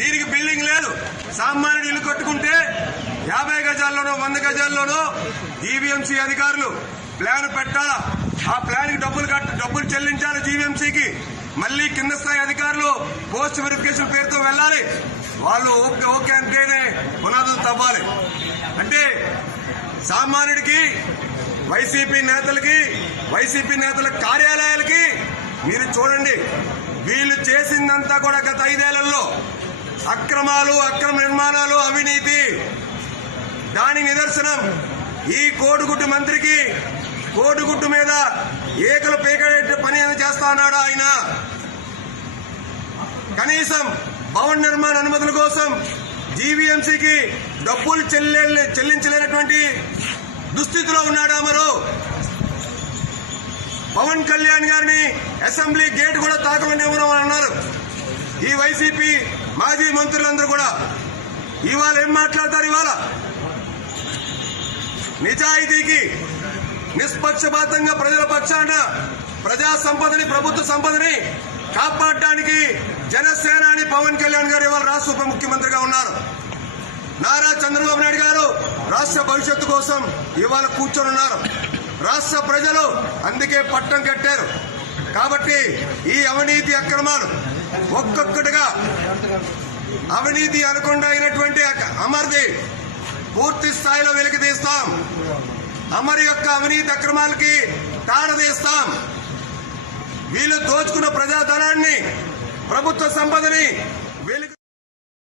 దీనికి బిల్డింగ్ లేదు. సామాన్యుడు ఇల్లు కట్టుకుంటే 50 గజాల్లోనో 100 గజాల్లోనో జీవీఎంసీ అధికారులు ప్లాన్ పెట్టాలా, ఆ ప్లాన్ కి డబ్బులు చెల్లించాలి జీవీఎంసీకి. మళ్లీ కింద స్థాయి అధికారులు పోస్ట్ వెరిఫికేషన్ పేరుతో వెళ్లాలి. వాళ్ళు ఓకే అంటేనే పునాదులు తవ్వాలి. అంటే సామాన్యుడికి, వైసీపీ నేతల కార్యాలయాలకి మీరు చూడండి, వీళ్ళు చేసిందంతా కూడా గత 5 ఏళ్లలో అక్రమాలు, అక్రమ నిర్మాణాలు, అవినీతి. దాని నిదర్శనం ఈ కోడిగుడ్డు మంత్రికి కోడిగుడ్డు మీద ఏకలు పేకడే పని అని చేస్తా ఉన్నాడు ఆయన. కనీసం భవన నిర్మాణ అనుమతుల కోసం జీవీఎంసీకి డబ్బులు చెల్లించలేనటువంటి దుస్థితిలో ఉన్నాడు. మరో పవన్ కళ్యాణ్ గారిని అసెంబ్లీ గేట్ కూడా తాకమని అన్నారు ఈ వైసీపీ మాజీ మంత్రులందరూ కూడా. ఇవాళ ఏం మాట్లాడతారు? ఇవాళ నిజాయితీకి, నిష్పక్షపాతంగా ప్రజల పక్షాన ప్రజా సంపదని, ప్రభుత్వ సంపదని కాపాడడానికి జనసేనాని పవన్ కళ్యాణ్ గారు ఇవాళ రాష్ట్ర ఉప ముఖ్యమంత్రిగా ఉన్నారు. నారా చంద్రబాబు నాయుడు గారు రాష్ట్ర భవిష్యత్తు కోసం ఇవాళ కూర్చొని ఉన్నారు. రాష్ట్ర ప్రజలు అందుకే పట్టం కట్టారు. కాబట్టి ఈ అవినీతి అక్రమాలు ఒక్కొక్కటిగా, అవినీతి అనకుండా అయినటువంటి అమర్ది పూర్తి స్థాయిలో వెలికితీస్తాం. అమర్ యొక్క అవినీతి అక్రమాలకి తాడదీస్తాం. వీళ్ళు దోచుకున్న ప్రజాధనాన్ని, ప్రభుత్వ సంపదని